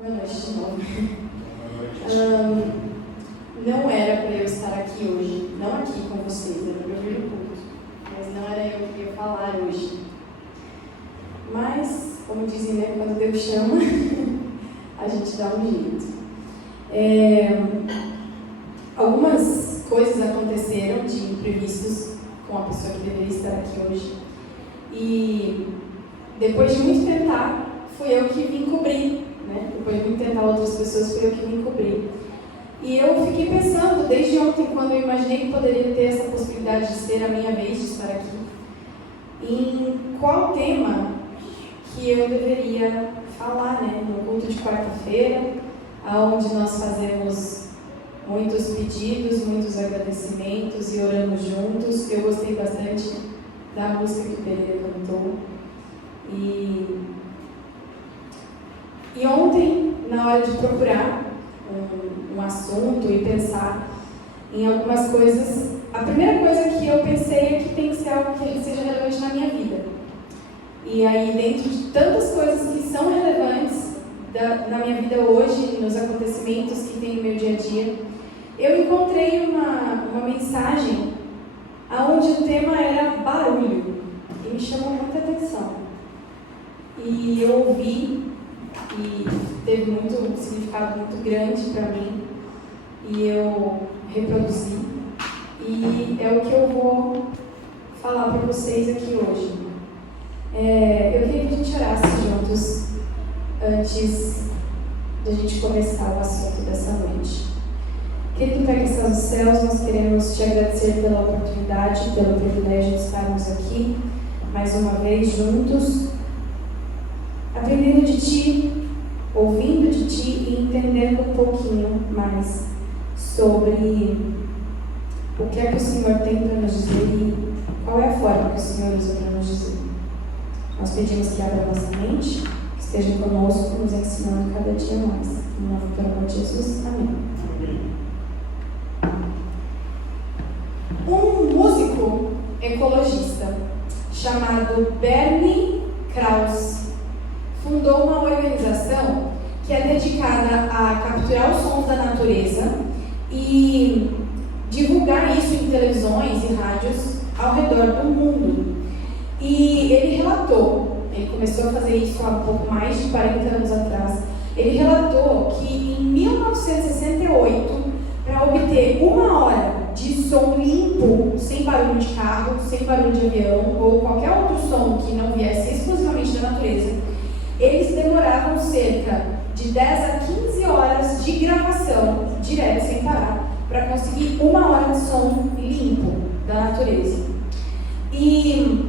Boa noite de novo. Não era para eu estar aqui hoje, não aqui com vocês, era para eu vir no culto, mas não era eu que ia falar hoje. Mas, como dizem, né, quando Deus chama, a gente dá um jeito. Algumas coisas aconteceram de imprevistos com a pessoa que deveria estar aqui hoje. E depois de muito tentar, fui eu que vim cobrir, né? Depois de muito tentar outras pessoas, fui eu que vim cobrir. E eu fiquei pensando, desde ontem, quando eu imaginei que poderia ter essa possibilidade de ser a minha vez de estar aqui, em qual tema que eu deveria falar, né? No culto de quarta-feira, onde nós fazemos muitos pedidos, muitos agradecimentos e oramos juntos. Eu gostei bastante da música que o Pereira cantou. E ontem, na hora de procurar um assunto e pensar em algumas coisas, a primeira coisa que eu pensei é que tem que ser algo que seja relevante na minha vida. E aí, dentro de tantas coisas que são relevantes na minha vida hoje, nos acontecimentos que tem no meu dia a dia, eu encontrei uma mensagem onde o tema era barulho, e me chamou muita atenção. E eu ouvi, e teve um significado muito grande para mim, e eu reproduzi, e é o que eu vou falar para vocês aqui hoje. Eu queria que a gente orasse juntos antes de a gente começar o assunto dessa noite. Querido Pai que está nos céus, nós queremos te agradecer pela oportunidade, pelo privilégio de estarmos aqui mais uma vez juntos, aprendendo de Ti, ouvindo de Ti e entendendo um pouquinho mais sobre o que é que o Senhor tem para nos dizer e qual é a forma que o Senhor usa para nos dizer. Nós pedimos que abra nossa mente, que esteja conosco, nos ensinando cada dia mais. Em nome do amor de Jesus. Amém. Um músico ecologista chamado Bernie Krause fundou uma organização que é dedicada a capturar os sons da natureza e divulgar isso em televisões e rádios ao redor do mundo. E ele relatou, ele começou a fazer isso há um pouco mais de 40 anos atrás, ele relatou que em 1968, para obter 1 hora de som limpo, sem barulho de carro, sem barulho de avião ou qualquer outro som que não viesse exclusivamente da natureza, eles demoravam cerca de 10 a 15 horas de gravação, direto, sem parar, para conseguir 1 hora de som limpo da natureza. E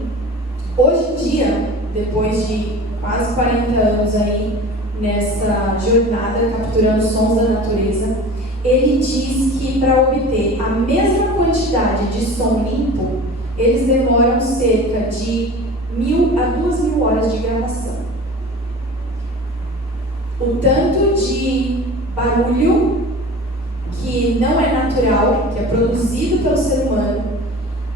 hoje em dia, depois de quase 40 anos aí nessa jornada capturando sons da natureza, ele diz que para obter a mesma quantidade de som limpo, eles demoram cerca de 1.000 a 2.000 horas de gravação. O tanto de barulho que não é natural, que é produzido pelo ser humano,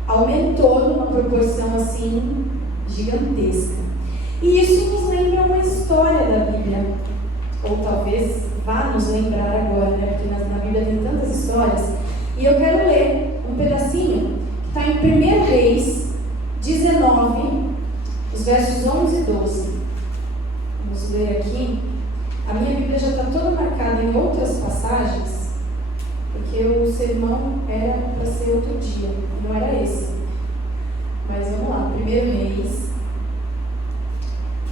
aumentou numa proporção assim gigantesca. E isso nos lembra uma história da Bíblia, ou talvez vá nos lembrar agora, né? Porque na Bíblia tem tantas histórias. E eu quero ler um pedacinho que está em 1 Reis 19, os versos 11 e 12. Vamos ler aqui. A minha Bíblia já está toda marcada em outras passagens, porque o sermão era para ser outro dia, não era esse. Mas vamos lá, 1 Reis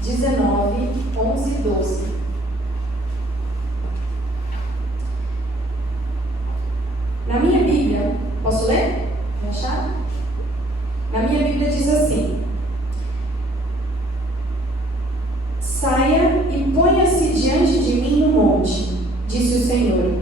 19, 11 e 12. Na minha Bíblia, posso ler? Vai achar? Na minha Bíblia diz assim: saia e ponha-se diante de mim no monte, disse o Senhor.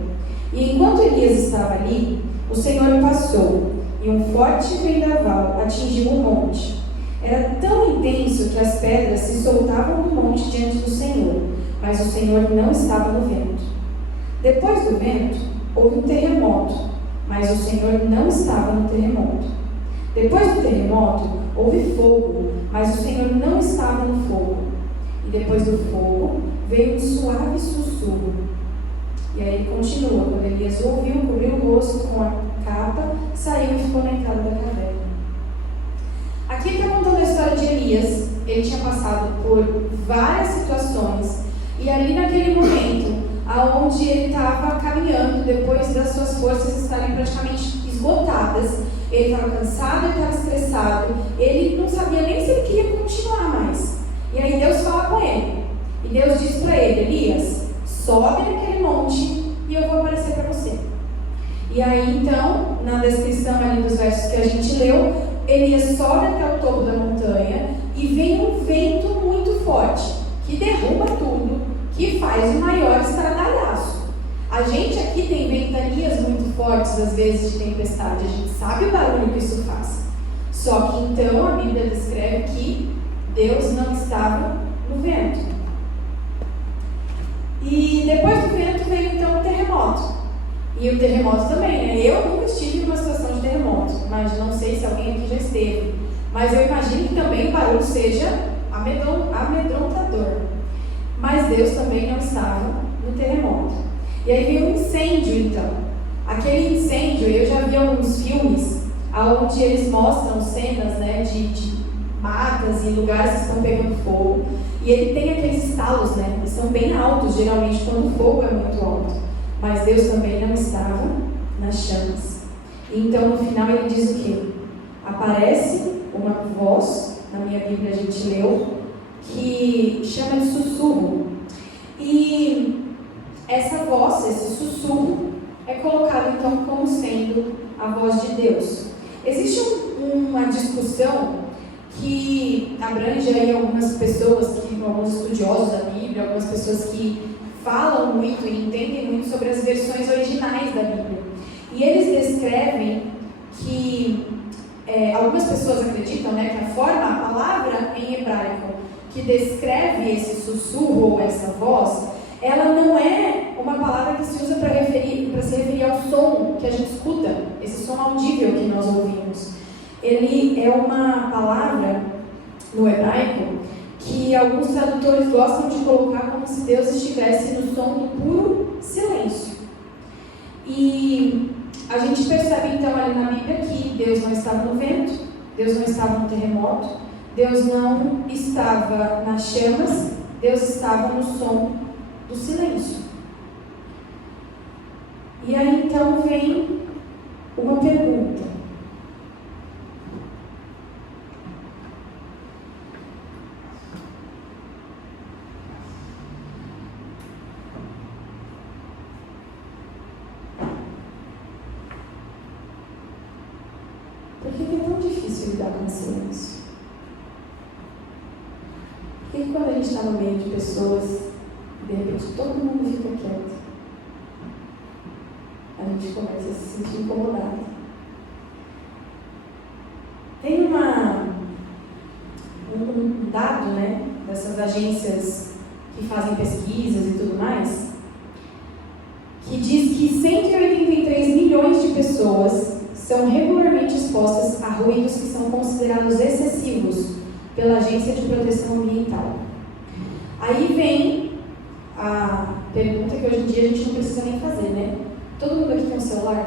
E enquanto Elias estava ali, o Senhor passou, e um forte vendaval atingiu o monte. Era tão intenso que as pedras se soltavam do monte diante do Senhor, mas o Senhor não estava no vento. Depois do vento, houve um terremoto, mas o Senhor não estava no terremoto. Depois do terremoto, houve fogo, mas o Senhor não estava no fogo. E depois do fogo, veio um suave sussurro. E aí ele continua, quando Elias ouviu, cobriu o rosto com a capa, saiu e ficou na entrada da caverna. Aqui está contando a história de Elias. Ele tinha passado por várias situações, e ali naquele momento, aonde ele estava caminhando, depois das suas forças estarem praticamente esgotadas, ele estava cansado, ele estava estressado, ele não sabia nem se ele queria continuar mais. E aí Deus fala com ele, e Deus diz para ele: Elias, sobe naquele monte e eu vou aparecer para você. E aí então, na descrição ali dos versos que a gente leu, Elias sobe até o topo da montanha e vem um vento muito forte, que derruba tudo, que faz o maior estradalhaço. A gente aqui tem ventanias muito fortes, às vezes, de tempestade, a gente sabe o barulho que isso faz. Só que então a Bíblia descreve que Deus não estava no vento. E depois do vento veio então o terremoto. E o terremoto também, né? Eu nunca estive numa situação de terremoto, mas não sei se alguém aqui já esteve. Mas eu imagino que também o barulho seja amedrontador. Mas Deus também não estava no terremoto. E aí veio um incêndio então. Aquele incêndio, eu já vi alguns filmes onde eles mostram cenas, né, de matas e lugares que estão pegando fogo. E ele tem aqueles estalos, né? Eles são bem altos, geralmente quando o fogo é muito alto. Mas Deus também não estava nas chamas. Então no final ele diz o quê? Aparece uma voz, na minha Bíblia a gente leu, que chama de sussurro. E essa voz, esse sussurro, é colocado então como sendo a voz de Deus. Existe uma discussão que abrange aí algumas pessoas, alguns estudiosos da Bíblia, algumas pessoas que falam muito e entendem muito sobre as versões originais da Bíblia. E eles descrevem que algumas pessoas acreditam, né, que a palavra em hebraico que descreve esse sussurro ou essa voz, ela não é uma palavra que se usa para se referir ao som que a gente escuta, esse som audível que nós ouvimos. Ele é uma palavra no hebraico que alguns tradutores gostam de colocar como se Deus estivesse no som do puro silêncio. E a gente percebe então ali na Bíblia que Deus não estava no vento, Deus não estava no terremoto, Deus não estava nas chamas, Deus estava no som do silêncio. E aí então vem uma pergunta. Por que é tão difícil lidar com o silêncio? Por que quando a gente está no meio de pessoas, de repente todo mundo fica quieto? A gente começa a se sentir incomodado. Tem um dado, né, dessas agências que fazem pesquisas e tudo mais, que diz que 183 milhões de pessoas são regularmente expostas a ruídos que são considerados excessivos pela Agência de Proteção Ambiental. Aí vem a pergunta que hoje em dia a gente não precisa nem fazer, né? Todo mundo aqui tem um celular?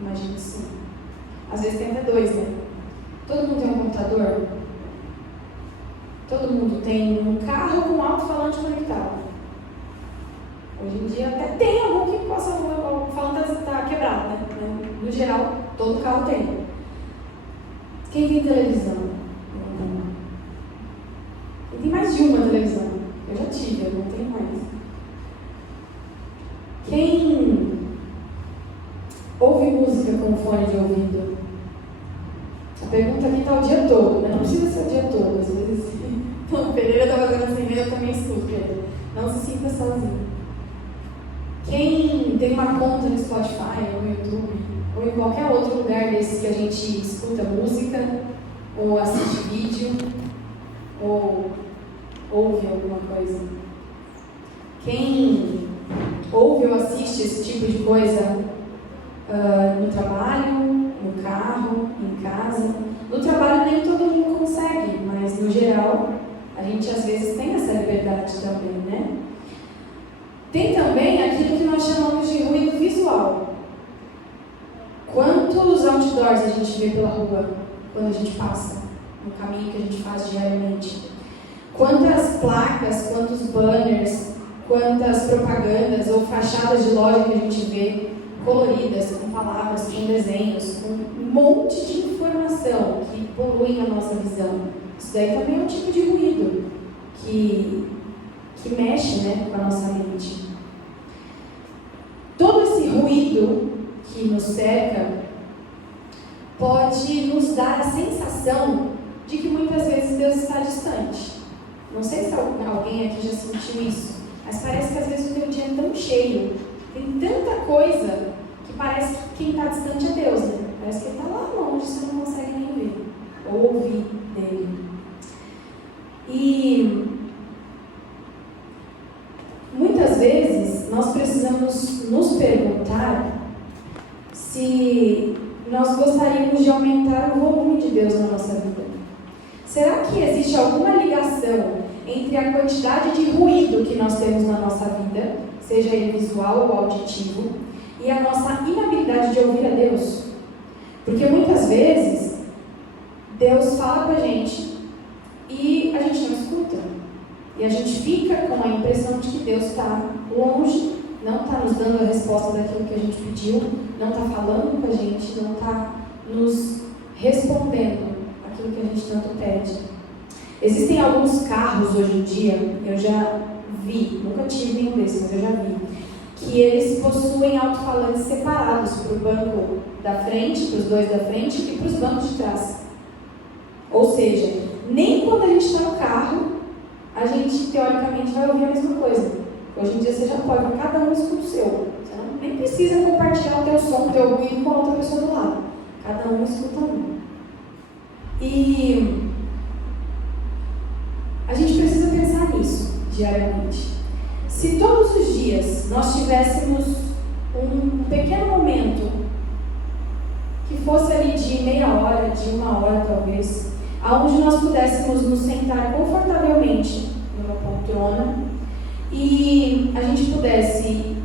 Imagino que sim. Às vezes tem até dois, né? Todo mundo tem um computador? Todo mundo tem um carro com alto-falante conectado. Hoje em dia até tem algum que possa, o falante está quebrado, né? No geral, todo carro tem. Quem tem televisão? Quem tem mais de uma televisão? Eu já tive, eu não tenho mais. Quem ouve música com fone de ouvido? A pergunta aqui está o dia todo, mas não precisa ser o dia todo, às vezes. Então, o Pereira está fazendo assim, eu também escuto, Pedro. Não se sinta sozinho. Quem tem uma conta no Spotify, ou no YouTube, ou em qualquer outro lugar desses que a gente escuta música, ou assiste vídeo, ou ouve alguma coisa? Quem ouve ou assiste esse tipo de coisa no trabalho, no carro, em casa? No trabalho nem todo mundo consegue, mas no geral a gente às vezes tem essa liberdade também, né? Tem também aquilo visual. Quantos outdoors a gente vê pela rua quando a gente passa, no caminho que a gente faz diariamente? Quantas placas, quantos banners, quantas propagandas ou fachadas de loja que a gente vê coloridas, com palavras, com desenhos, com um monte de informação que poluem a nossa visão. Isso daí também é um tipo de ruído que mexe, né, com a nossa mente. Todo esse ruído que nos cerca pode nos dar a sensação de que muitas vezes Deus está distante. Não sei se alguém aqui já sentiu isso, mas parece que às vezes o teu dia é tão cheio, tem tanta coisa, que parece que quem está distante é Deus, né? Parece que Ele está lá longe, você não consegue nem ver ou ouvir dele. E muitas vezes nós precisamos nos perguntar se nós gostaríamos de aumentar o volume de Deus na nossa vida. Será que existe alguma ligação entre a quantidade de ruído que nós temos na nossa vida, seja ele visual ou auditivo, e a nossa inabilidade de ouvir a Deus? Porque muitas vezes Deus fala com a gente e a gente não escuta. E a gente fica com a impressão de que Deus está longe, não está nos dando a resposta daquilo que a gente pediu, não está falando com a gente, não está nos respondendo aquilo que a gente tanto pede. Existem alguns carros hoje em dia, eu já vi, nunca tive nenhum desses, mas eu já vi, que eles possuem alto-falantes separados para o banco da frente, para os dois da frente e para os bancos de trás. Ou seja, nem quando a gente está no carro, a gente teoricamente vai ouvir a mesma coisa. Hoje em dia você já pode, cada um escuta o seu. Você nem precisa compartilhar o teu som, o teu ruído com a outra pessoa do lado. Cada um escuta um. E a gente precisa pensar nisso diariamente. Se todos os dias nós tivéssemos um pequeno momento, que fosse ali de meia hora, de uma hora talvez, onde nós pudéssemos nos sentar confortavelmente numa poltrona e a gente pudesse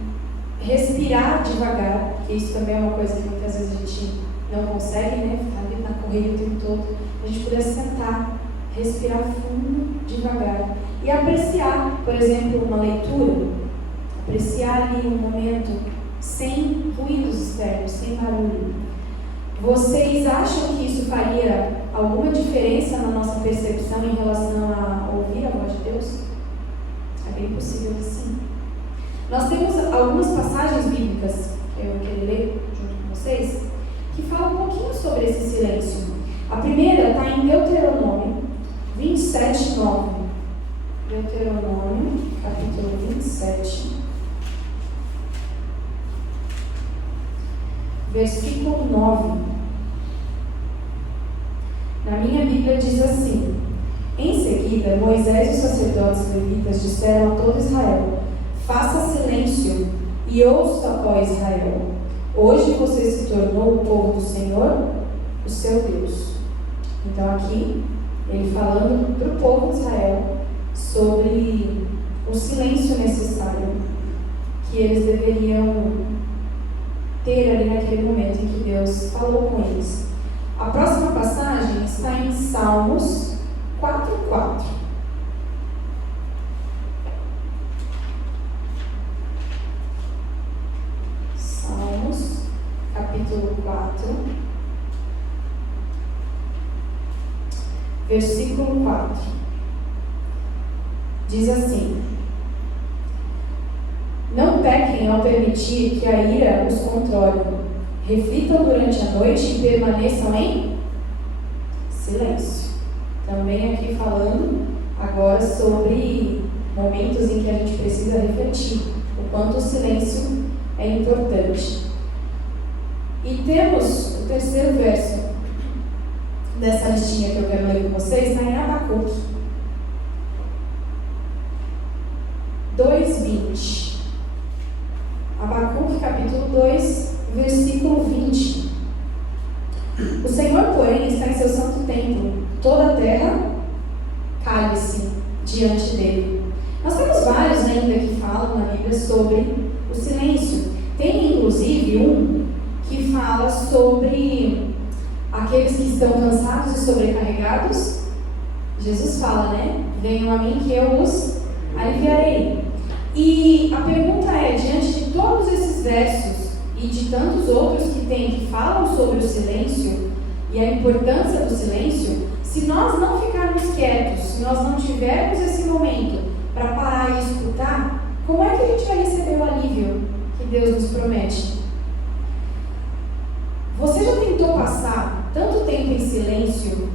respirar devagar, que isso também é uma coisa que muitas vezes a gente não consegue, né? Ficar ali na correria o tempo todo. A gente pudesse sentar, respirar fundo, devagar e apreciar, por exemplo, uma leitura, apreciar ali um momento sem ruídos externos, sem barulho. Vocês acham que isso faria alguma diferença na nossa percepção em relação a ouvir a voz de Deus? É bem possível que sim. Nós temos algumas passagens bíblicas que eu quero ler junto com vocês, que falam um pouquinho sobre esse silêncio. A primeira está em Deuteronômio 27, 9. Deuteronômio, capítulo 27, versículo 9. Na minha Bíblia diz assim: em seguida, Moisés e os sacerdotes levitas disseram a todo Israel: faça silêncio e ouça, ó Israel. Hoje você se tornou o povo do Senhor, o seu Deus. Então aqui, ele falando para o povo de Israel sobre o silêncio necessário que eles deveriam ter ali naquele momento em que Deus falou com eles. A próxima passagem está em Salmos 4:4. Salmos, capítulo 4, versículo 4. Diz assim: não pequem ao permitir que a ira os controle. Reflitam durante a noite e permaneçam em silêncio. Também aqui falando agora sobre momentos em que a gente precisa refletir o quanto o silêncio é importante. E temos o terceiro verso dessa listinha que eu quero ler com vocês, está em Abacuque 2:20. Abacuque, capítulo 2, versículo 20. O Senhor, porém, está em seu santo templo. Toda a terra cale-se diante dele. Nós temos vários ainda que falam na Bíblia sobre o silêncio. Tem, inclusive, inclusive um que fala sobre aqueles que estão cansados e sobrecarregados. Jesus fala, né? Venham a mim que eu os aliviarei. E a pergunta é, diante de todos esses versos e de tantos outros que tem que falam sobre o silêncio e a importância do silêncio, se nós não ficarmos quietos, se nós não tivermos esse momento para parar e escutar, como é que a gente vai receber o alívio que Deus nos promete? Você já tentou passar tanto tempo em silêncio,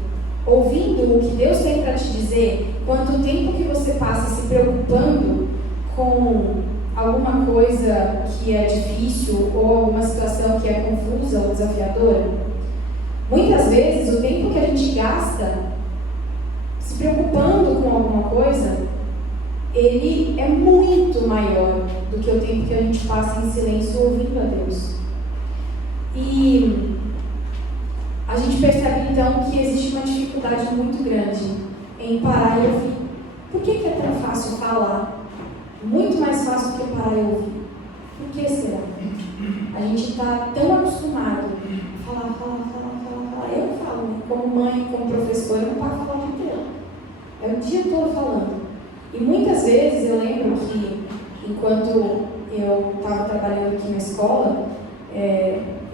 ouvindo o que Deus tem para te dizer, quanto o tempo que você passa se preocupando com alguma coisa que é difícil ou alguma situação que é confusa ou desafiadora? Muitas vezes o tempo que a gente gasta se preocupando com alguma coisa, ele é muito maior do que o tempo que a gente passa em silêncio ouvindo a Deus. E a gente percebe então que existe uma dificuldade muito grande em parar e ouvir. Por que é tão fácil falar? Muito mais fácil do que parar e ouvir. Por que será? A gente está tão acostumado a falar. Eu falo, né? Como mãe, como professora, eu não paro falar o dia inteiro. É o dia todo falando. E muitas vezes eu lembro que, enquanto eu estava trabalhando aqui na escola,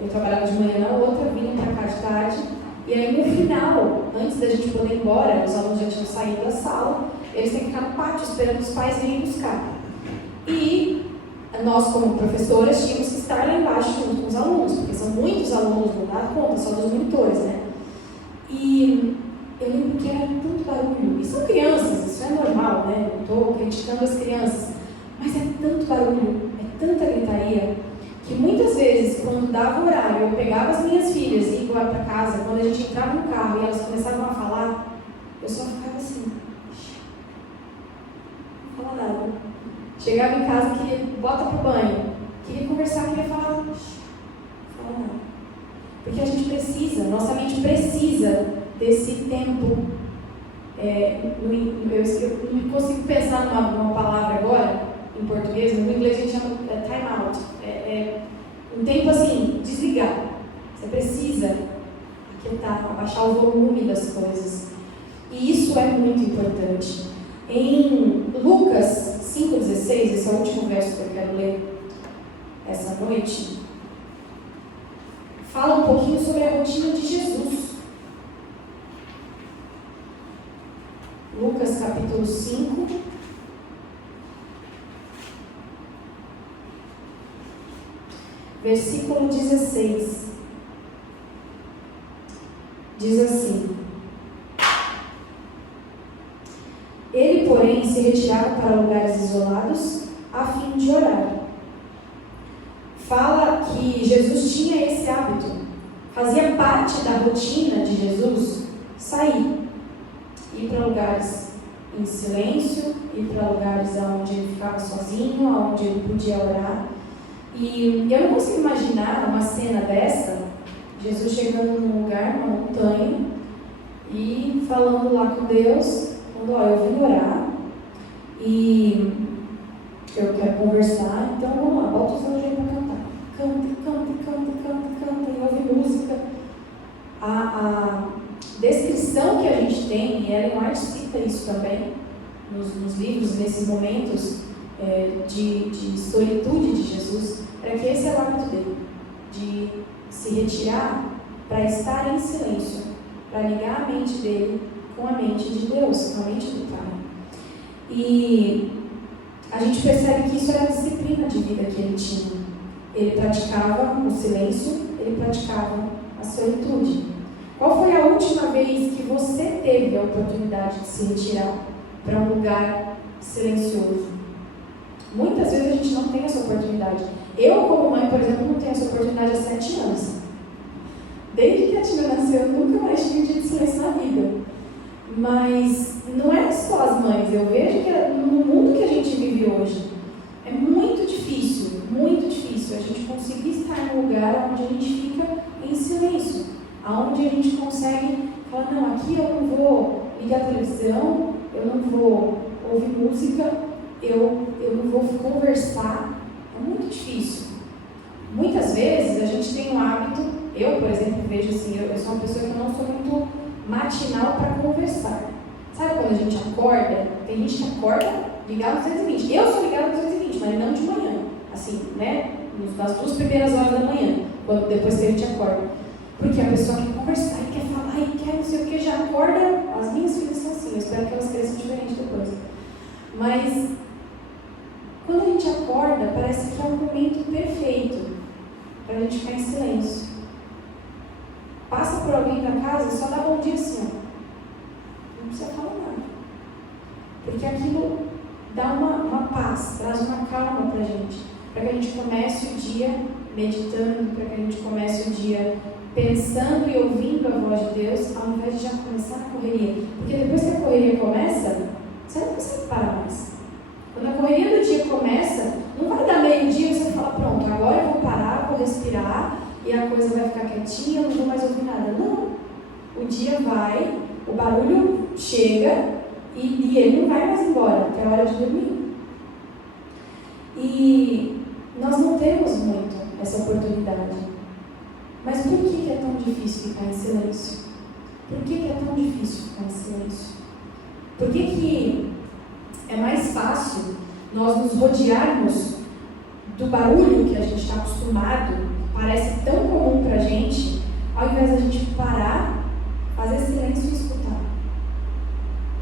eu trabalhava de manhã na outra, vinha para cá de tarde, e aí no final, antes da gente poder ir embora, os alunos já tinham saído da sala, eles têm que ficar no pátio esperando os pais virem buscar. E nós, como professoras, tínhamos que estar lá embaixo junto com os alunos, porque são muitos alunos, não dá conta, só dos monitores, né? E eu lembro que era tanto barulho. E são crianças, isso é normal, né? Não estou criticando as crianças, mas é tanto barulho, é tanta gritaria, que muitas vezes, quando dava o horário, eu pegava as minhas filhas e ia embora para casa, quando a gente entrava no carro e elas começavam a falar, eu só ficava assim, não falava nada. Chegava em casa, queria botar pro banho, queria conversar, queria falar, não falava nada. Porque a gente precisa, nossa mente precisa desse tempo. Eu não consigo pensar numa palavra agora, em português, no inglês a gente chama time out. Um tempo assim, desligar. Você precisa aquietar, abaixar o volume das coisas. E isso é muito importante. Em Lucas 5,16, esse é o último verso que eu quero ler essa noite, fala um pouquinho sobre a rotina de Jesus. Lucas capítulo 5, versículo 16, diz assim: Ele, porém, se retirava para lugares isolados a fim de orar. Fala que Jesus tinha esse hábito, fazia parte da rotina de Jesus sair, ir para lugares em silêncio, ir para lugares onde ele ficava sozinho, onde ele podia orar. E eu não consigo imaginar uma cena dessa, Jesus chegando num lugar, numa montanha, e falando lá com Deus, falando, eu vim orar, e eu quero conversar, então vamos lá, bota os anjos aí para cantar. Canta, e ouve música. A descrição que a gente tem, e Ellen White cita isso também, nos livros, nesses momentos de solitude de Jesus, era que esse é o hábito dele, de se retirar para estar em silêncio, para ligar a mente dele com a mente de Deus, com a mente do Pai. E a gente percebe que isso era a disciplina de vida que ele tinha. Ele praticava o silêncio, ele praticava a solitude. Qual foi a última vez que você teve a oportunidade de se retirar para um lugar silencioso? Muitas vezes a gente não tem essa oportunidade. Eu, como mãe, por exemplo, não tenho essa oportunidade há 7 anos. Desde que a Tina nasceu, eu nunca mais tive um dia de silêncio na vida. Mas não é só as mães. Eu vejo que no mundo que a gente vive hoje, é muito difícil a gente conseguir estar num lugar onde a gente fica em silêncio, onde a gente consegue falar, não, aqui eu não vou ligar a televisão, eu não vou ouvir música, eu não vou conversar. É muito difícil. Muitas vezes a gente tem um hábito, eu, por exemplo, vejo assim, eu sou uma pessoa que não sou muito matinal para conversar. Sabe quando a gente acorda? Tem gente que acorda ligado no 220. Eu sou ligado no 220, mas não de manhã. Assim, né? Nas 2 primeiras horas da manhã, depois que a gente acorda. Porque a pessoa quer conversar e quer falar e quer não sei o que, já acorda. As minhas filhas são assim, eu espero que elas cresçam diferente depois. Mas quando a gente acorda, parece que é um momento perfeito para a gente ficar em silêncio. Passa por alguém da casa e só dá bom dia assim, ó. Não precisa falar nada. Porque aquilo dá uma paz, traz uma calma para a gente. Para que a gente comece o dia meditando, para que a gente comece o dia pensando e ouvindo a voz de Deus, ao invés de já começar a correria. Porque depois que a correria começa, você não consegue parar mais. Quando a correria do dia começa, não vai dar meio-dia e você fala, pronto, agora eu vou parar, vou respirar e a coisa vai ficar quietinha, eu não vou mais ouvir nada. Não. O dia vai, o barulho chega e ele não vai mais embora, até a hora de dormir. E nós não temos muito essa oportunidade. Mas por que é tão difícil ficar em silêncio? Por que é tão difícil ficar em silêncio? Por que é mais fácil nós nos rodearmos do barulho que a gente está acostumado, parece tão comum para a gente, ao invés da gente parar, fazer silêncio e escutar?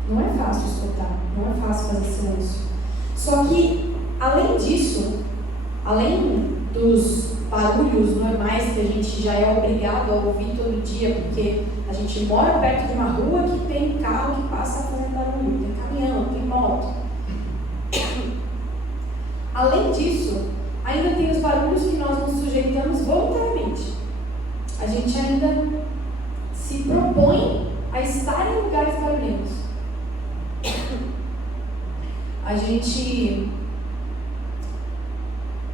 Não é fácil escutar, não é fácil fazer silêncio. Só que, além disso, além dos barulhos normais que a gente já é obrigado a ouvir todo dia, porque a gente mora perto de uma rua que tem carro que passa fazendo barulho, tem caminhão, tem moto. Além disso, ainda tem os barulhos que nós nos sujeitamos voluntariamente. A gente ainda se propõe a estar em lugares barulhentos. A gente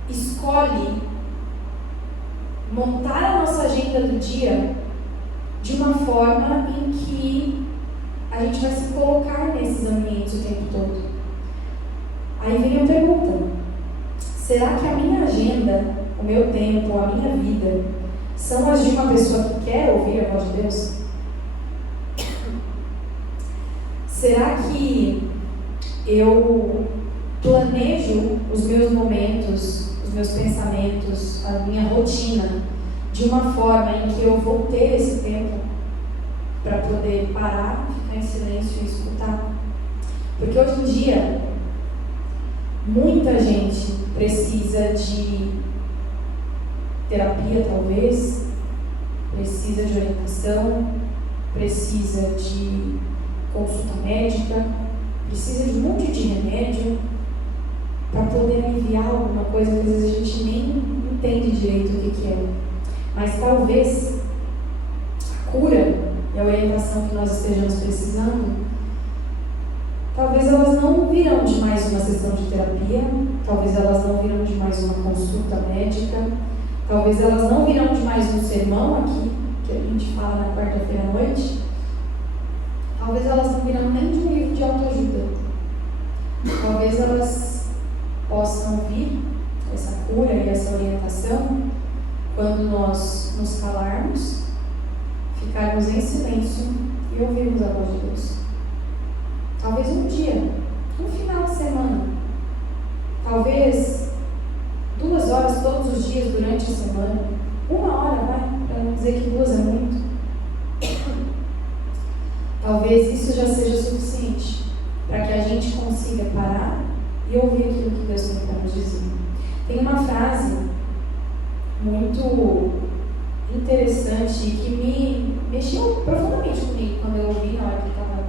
escolhe montar a nossa agenda do dia de uma forma em que a gente vai se colocar nesses ambientes o tempo todo. Aí vem a pergunta: será que a minha agenda, o meu tempo, a minha vida, são as de uma pessoa que quer ouvir a voz de Deus? Será que eu planejo os meus momentos, os meus pensamentos, a minha rotina, de uma forma em que eu vou ter esse tempo para poder parar, ficar em silêncio e escutar? Porque hoje em dia, muita gente precisa de terapia, talvez, precisa de orientação, precisa de consulta médica, precisa de um monte de remédio para poder aliviar alguma coisa que às vezes a gente nem entende direito o que é. Mas talvez a cura e a orientação que nós estejamos precisando, talvez elas não virão de mais uma sessão de terapia, talvez elas não virão de mais uma consulta médica, talvez elas não virão de mais um sermão aqui, que a gente fala na quarta-feira à noite, talvez elas não virão nem de um livro de autoajuda, talvez elas possam vir, essa cura e essa orientação, quando nós nos calarmos, ficarmos em silêncio e ouvirmos a voz de Deus. Talvez um dia, um final de semana, talvez 2 horas todos os dias durante a semana, 1 hora, vai, para não dizer que 2 é muito. Talvez isso já seja suficiente para que a gente consiga parar e ouvir aquilo que Deus tem para nos dizer. Tem uma frase muito interessante que me mexeu profundamente comigo quando eu ouvi na hora que eu estava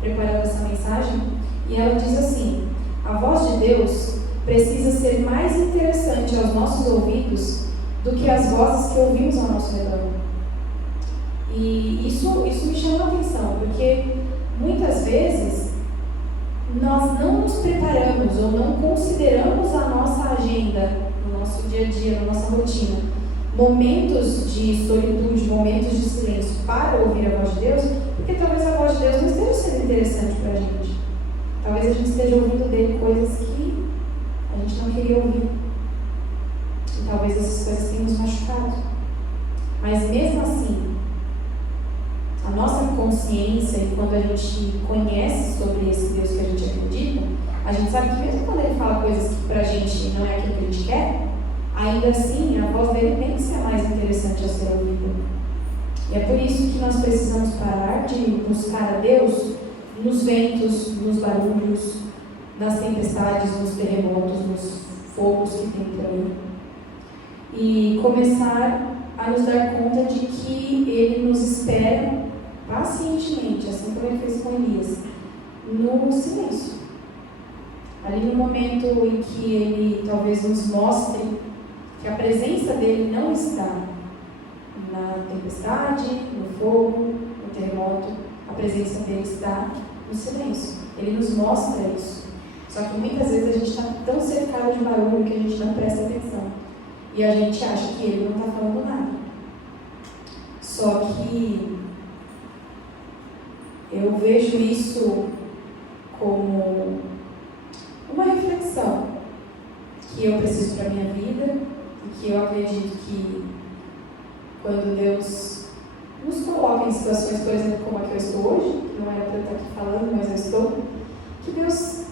preparando essa mensagem, e ela diz assim: a voz de Deus precisa ser mais interessante aos nossos ouvidos do que as vozes que ouvimos ao nosso redor. E isso me chamou a atenção, porque muitas vezes nós não nos preparamos ou não consideramos a nossa agenda, no nosso dia a dia, na nossa rotina, momentos de solitude, momentos de silêncio para ouvir a voz de Deus, porque talvez a voz de Deus não esteja sendo interessante para a gente. Talvez a gente esteja ouvindo dele coisas que a gente não queria ouvir. que talvez essas coisas tenham nos machucado. Mas mesmo assim, a nossa consciência, e quando a gente conhece sobre esse Deus que a gente acredita, a gente sabe que mesmo quando Ele fala coisas que pra gente não é aquilo que a gente quer, ainda assim a voz dele tem que ser a mais interessante a ser ouvida. E é por isso que nós precisamos parar de buscar a Deus nos ventos, nos barulhos, nas tempestades, nos terremotos, nos fogos que tem por aí. E começar a nos dar conta de que Ele nos espera pacientemente, assim como Ele fez com Elias, no silêncio. Ali no momento em que Ele talvez nos mostre que a presença dEle não está na tempestade, no fogo, no terremoto, a presença dEle está no silêncio. Ele nos mostra isso. Só que muitas vezes a gente está tão cercado de barulho que a gente não presta atenção. E a gente acha que Ele não está falando nada. Só que eu vejo isso como uma reflexão que eu preciso para a minha vida e que eu acredito que quando Deus nos coloca em situações, por exemplo, como a que eu estou hoje, que não era para eu estar aqui falando, mas eu estou, que Deus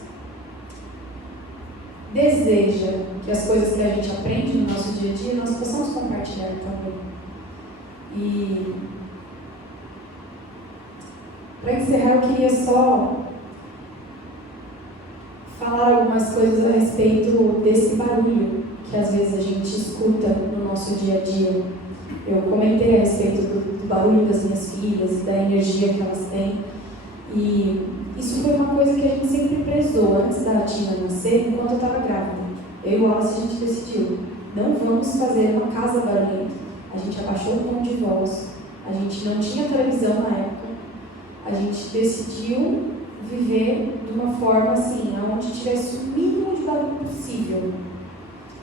deseja que as coisas que a gente aprende no nosso dia a dia, nós possamos compartilhar também. E para encerrar, eu queria só falar algumas coisas a respeito desse barulho que às vezes a gente escuta no nosso dia a dia. Eu comentei a respeito do barulho das minhas filhas e da energia que elas têm. E isso foi uma coisa que a gente sempre prezou antes da Tina nascer, enquanto eu estava grávida. Eu e o Wallace, a gente decidiu, não vamos fazer uma casa barulhenta. A gente abaixou o tom de voz, a gente não tinha televisão na época, a gente decidiu viver de uma forma assim, onde tivesse o mínimo de barulho possível.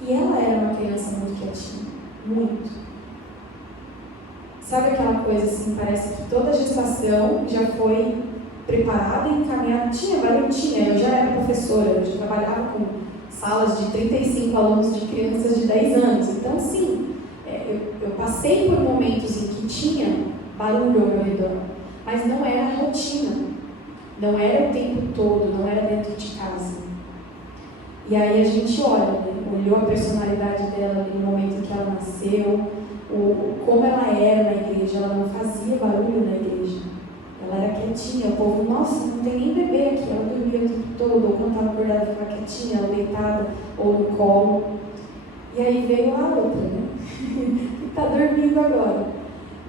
E ela era uma criança muito quietinha, muito. Sabe aquela coisa assim, parece que toda a gestação já foi preparada e encaminhada. Tinha barulho, tinha. Eu já era professora, eu já trabalhava com salas de 35 alunos de crianças de 10 anos. Então, sim, eu passei por momentos em que tinha barulho ao meu redor, mas não era a rotina, não era o tempo todo, não era dentro de casa. E aí a gente olha, né? Olhou a personalidade dela no momento em que ela nasceu, como ela era na igreja. Ela não fazia barulho na igreja, ela era quietinha. O povo, nossa, não tem nem bebê aqui. Ela dormia o tempo todo, ou quando estava acordada ficava quietinha, ou deitada, ou no colo. E aí veio a outra, né? Que está dormindo agora.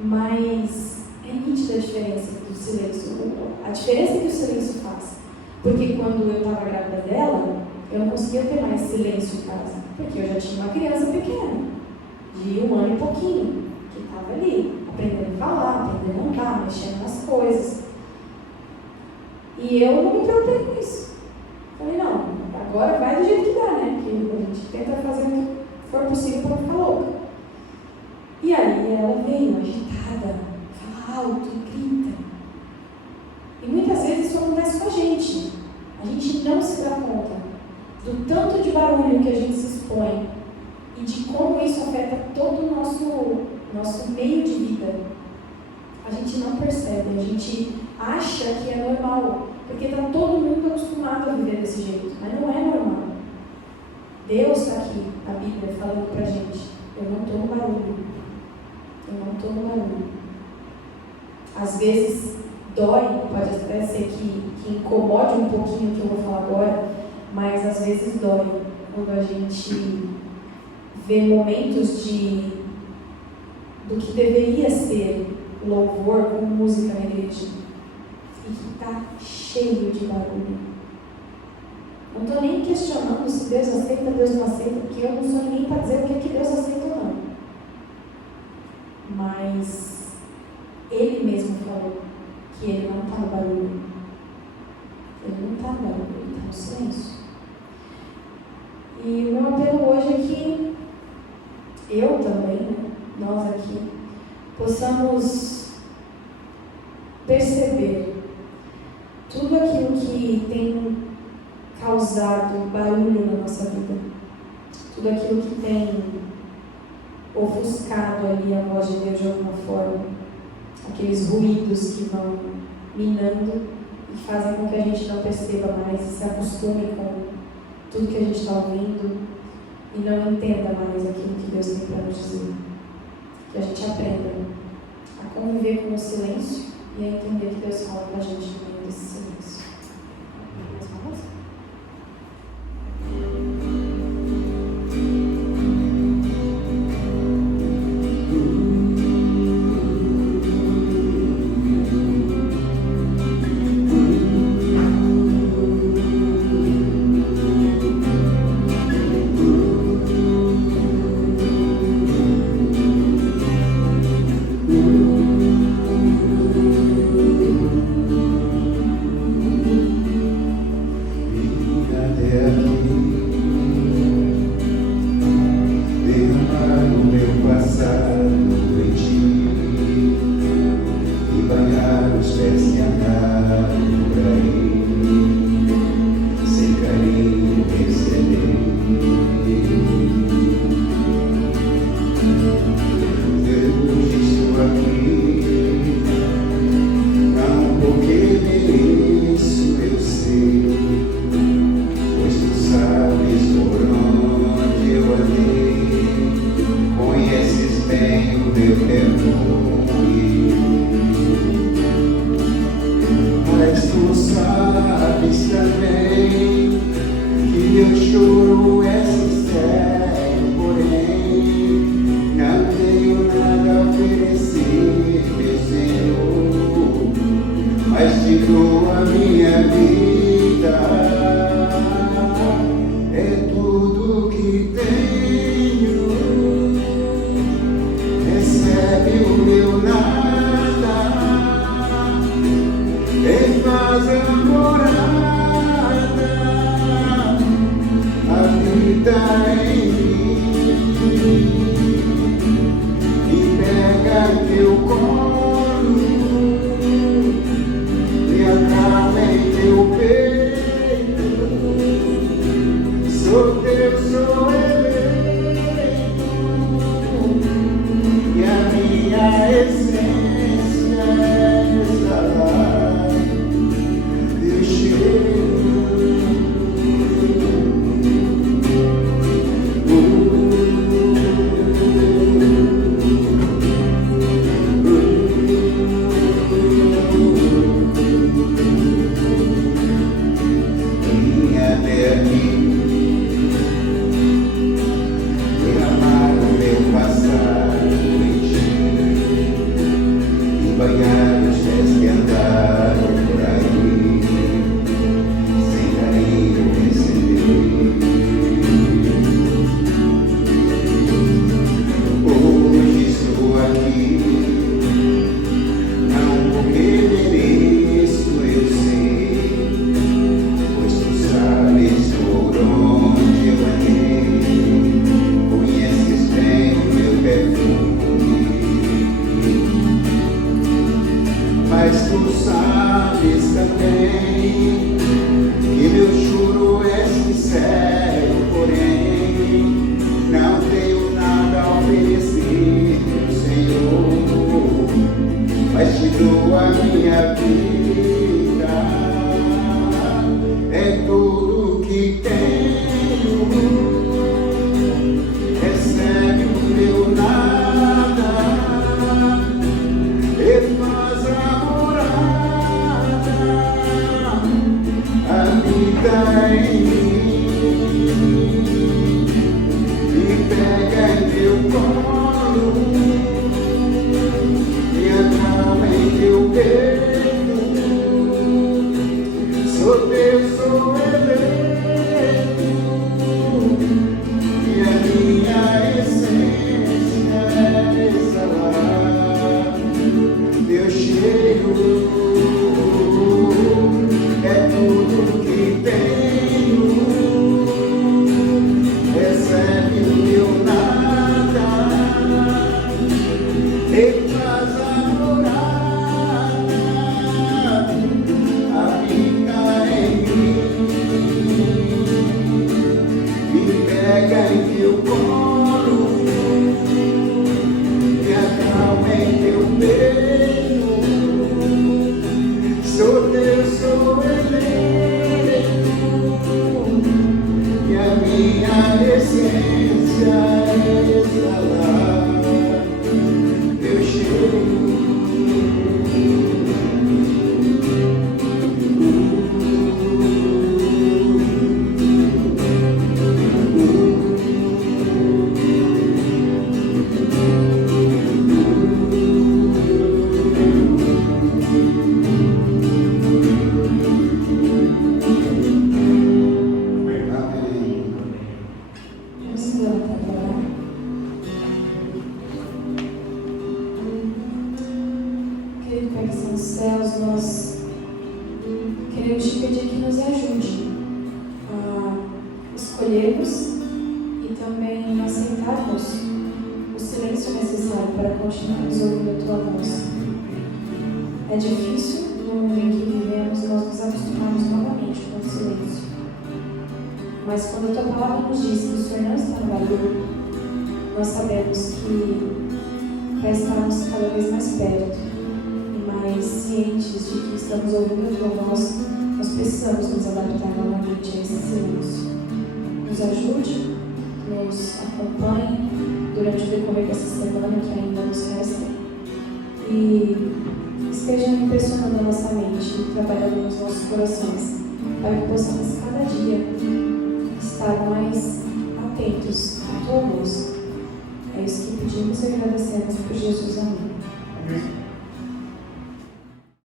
Mas é nítida a diferença do silêncio, a diferença que o silêncio faz. Porque quando eu estava grávida dela, eu não conseguia ter mais silêncio em casa, porque eu já tinha uma criança pequena, de 1 ano e pouquinho, que estava ali, aprendendo a falar, aprendendo a andar, mexendo nas coisas. E eu não me preocupei com isso. Falei, não, agora vai do jeito que dá, né? Porque a gente tenta fazer o que for possível para não ficar louca. E aí ela veio agitada, fala alto, grita. E muitas vezes isso acontece com a gente. A gente não se dá conta do tanto de barulho que a gente se expõe e de como isso afeta todo o nosso meio de vida. A gente não percebe, a gente acha que é normal, porque está todo mundo acostumado a viver desse jeito, mas não é normal. Deus está aqui, na Bíblia, falando para a gente, eu não estou no barulho, eu não estou no barulho. Às vezes dói, pode até ser que incomode um pouquinho o que eu vou falar agora, mas às vezes dói quando a gente vê momentos do que deveria ser louvor com música na igreja e que está cheio de barulho. Não estou nem questionando se Deus aceita, Deus não aceita, porque eu não sou ninguém para dizer o que Deus aceita ou não. Mas Ele mesmo falou que Ele não está no barulho. Ele não está no barulho, Ele está no silêncio. E o meu apelo hoje é que eu também, né, nós aqui, possamos perceber tudo aquilo que tem causado barulho na nossa vida, tudo aquilo que tem ofuscado ali a voz de Deus de alguma forma, aqueles ruídos que vão minando e fazem com que a gente não perceba mais e se acostume com tudo que a gente está ouvindo e não entenda mais aquilo que Deus tem para nos dizer. Que a gente aprenda a conviver com o silêncio e a entender que Deus fala para a gente no meio desse silêncio. Vamos? para orar? Querido Pai que está nos céus, nós queremos te pedir que nos ajude a escolhermos e também aceitarmos o silêncio necessário para continuarmos ouvindo a tua voz. É difícil no mundo em que vivemos nós nos acostumarmos novamente com o silêncio. Mas quando a tua palavra nos diz que o Senhor não está no barulho, nós sabemos que para estarmos cada vez mais perto e mais cientes de que estamos ouvindo a tua voz, nós precisamos nos adaptar novamente a esse silêncio. Nos ajude, nos acompanhe durante o decorrer dessa semana que ainda nos resta e esteja impressionando a nossa mente e trabalhando nos nossos corações, para que possamos cada dia estar mais atentos à tua voz. É isso que pedimos e agradecemos por Jesus. Amém. Amém.